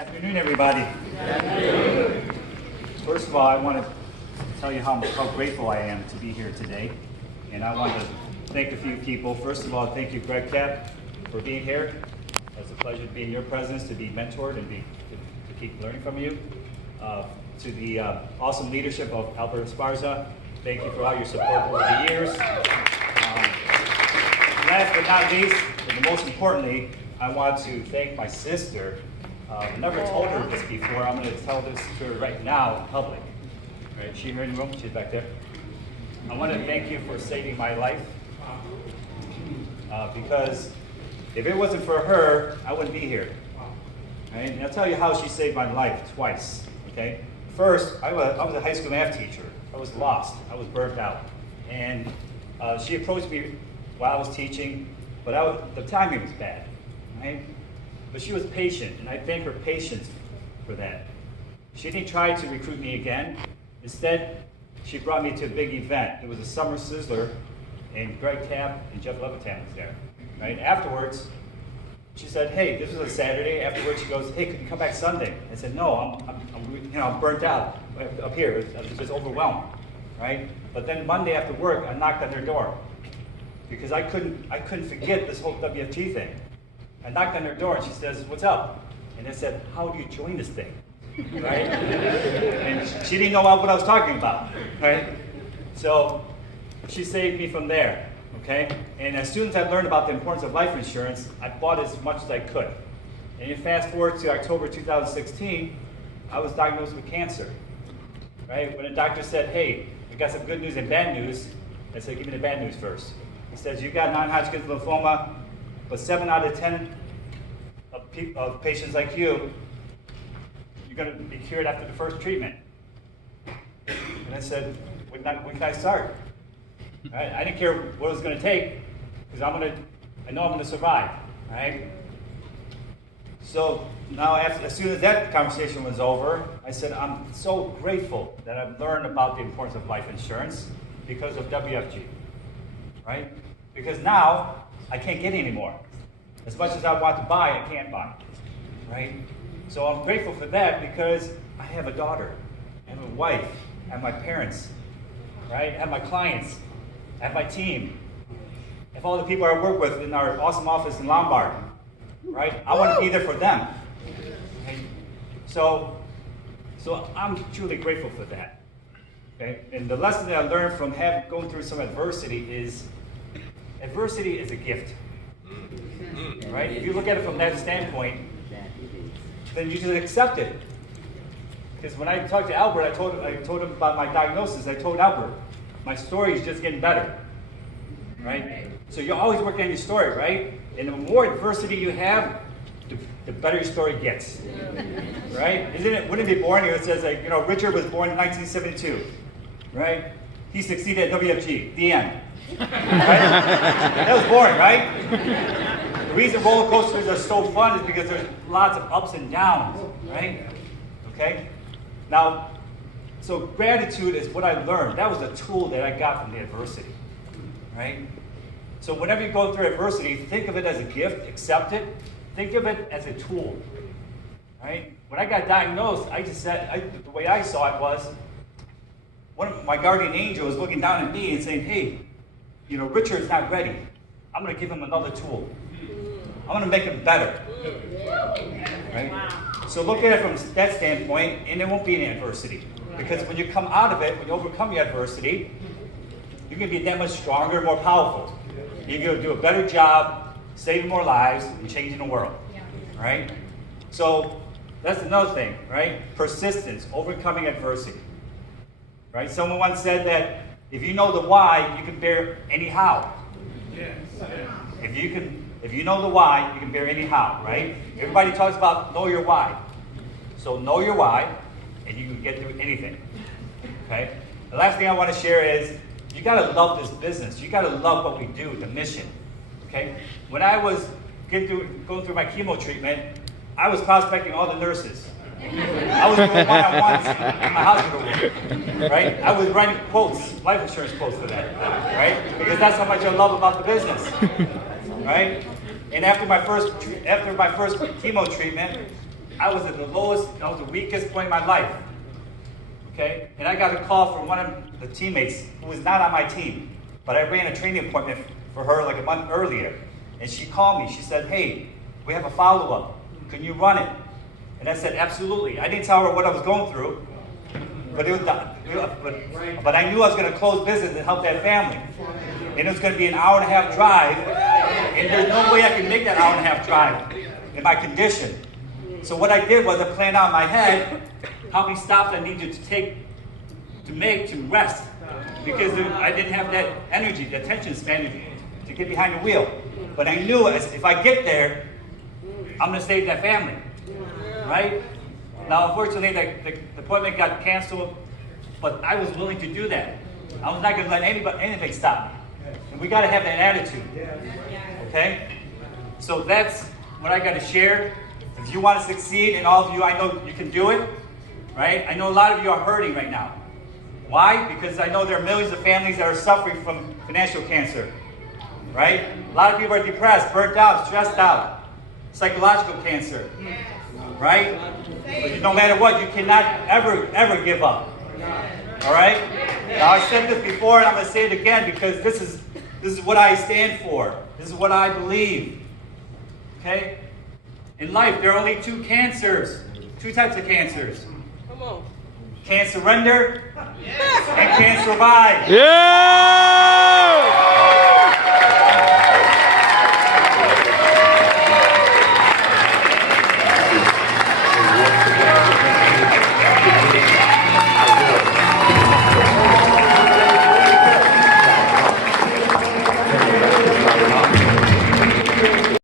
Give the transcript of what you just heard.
Afternoon, everybody. First of all, I want to tell you how grateful I am to be here today. And I want to thank a few people. First of all, thank you, Greg Cap, for being here. It's a pleasure to be in your presence, to be mentored and to keep learning from you. To the awesome leadership of Albert Esparza, thank you for all your support over the years. Last but not least, and most importantly, I want to thank my sister. I never told her this before. I'm going to tell this to her right now in public. Right? Is she here in the room? She's back there. I want to thank you for saving my life. Because if it wasn't for her, I wouldn't be here. Right? And I'll tell you how she saved my life twice. Okay? First, I was a high school math teacher. I was lost. I was burnt out. And she approached me while I was teaching, but the timing was bad. Right? But she was patient, and I thank her patience for that. She didn't try to recruit me again. Instead, she brought me to a big event. It was a summer sizzler, and Greg Tapp and Jeff Levitan was there. Right? Afterwards, she said, "Hey, this was a Saturday." Afterwards, she goes, "Hey, could you come back Sunday?" I said, "No, I'm burnt out up here. I was just overwhelmed." Right? But then Monday after work, I knocked on their door because I couldn't forget this whole WFG thing. I knocked on her door and she says, "What's up?" And I said, "How do you join this thing?" Right? And she didn't know what I was talking about. Right? So she saved me from there. Okay? And as soon as I learned about the importance of life insurance, I bought as much as I could. And you fast forward to October 2016, I was diagnosed with cancer. Right? When the doctor said, "Hey, we got some good news and bad news," I said, "Give me the bad news first." He says, "You've got non-Hodgkin's lymphoma, but 7 out of 10 of patients like you, you're going to be cured after the first treatment." And I said, when can I start? Right? I didn't care what it was going to take, because I know I'm going to survive. Right? So now, as soon as that conversation was over, I said, I'm so grateful that I've learned about the importance of life insurance because of WFG. Right? Because now, I can't get any more. As much as I want to buy, I can't buy. Right? So I'm grateful for that because I have a daughter, I have a wife, I have my parents, right? I have my clients, I have my team, I have all the people I work with in our awesome office in Lombard. Right? I want to be there for them. Right? So I'm truly grateful for that. Okay? And the lesson that I learned from going through some adversity is a gift. Right? If you look at it from that standpoint, then you just accept it. Because when I talked to Albert, I told him about my diagnosis. I told Albert, my story is just getting better. Right? So you're always working on your story, right? And the more adversity you have, the better your story gets. Right? Wouldn't it be boring if it says, like, Richard was born in 1972. Right? He succeeded at WFG. The end. Right? That was boring, right? The reason roller coasters are so fun is because there's lots of ups and downs, right? Okay? Now, so gratitude is what I learned. That was a tool that I got from the adversity, right? So whenever you go through adversity, think of it as a gift, accept it. Think of it as a tool, right? When I got diagnosed, I just said, the way I saw it was, one of my guardian angel was looking down at me and saying, "Hey, Richard's not ready. I'm going to give him another tool. I'm going to make him better." Right? Wow. So look at it from that standpoint, and there won't be any adversity. Because when you come out of it, when you overcome your adversity, you're going to be that much stronger, more powerful. You're going to do a better job, saving more lives, and changing the world. Right? So that's another thing, right? Persistence, overcoming adversity. Right? Someone once said that if you know the why, you can bear any how. Yes. If you know the why, you can bear any how, right? Everybody talks about know your why. So know your why, and you can get through anything. Okay? The last thing I want to share is you got to love this business. You got to love what we do, the mission. Okay? When I was going through my chemo treatment, I was prospecting all the nurses. I was doing one-on-ones in my hospital room, right? I was writing quotes, life insurance quotes for that, right? Because that's how much I love about the business, right? And after my first chemo treatment, I was at the lowest, I was the weakest point in my life. Okay? And I got a call from one of the teammates who was not on my team, but I ran a training appointment for her like a month earlier. And she called me. She said, hey, we have a follow-up. Can you run it? And I said, absolutely. I didn't tell her what I was going through, but I knew I was going to close business and help that family. And it was going to be an hour-and-a-half drive, and there's no way I could make that hour-and-a-half drive in my condition. So what I did was I planned out in my head how many stops I needed to rest, because I didn't have that energy, the attention span to get behind the wheel. But I knew if I get there, I'm going to save that family, right? Now, unfortunately, the appointment got canceled, but I was willing to do that. I was not going to let anything stop me. And we got to have that attitude, okay? So that's what I got to share. If you want to succeed, and all of you, I know you can do it, right? I know a lot of you are hurting right now. Why? Because I know there are millions of families that are suffering from financial cancer, right? A lot of people are depressed, burnt out, stressed out, psychological cancer, right? But no matter what, you cannot ever give up, all right? Now, I said this before, and I'm going to say it again, because this is what I stand for. This is what I believe, okay? In life, there are only two types of cancers. Come on. Can't surrender and can't survive. Yeah!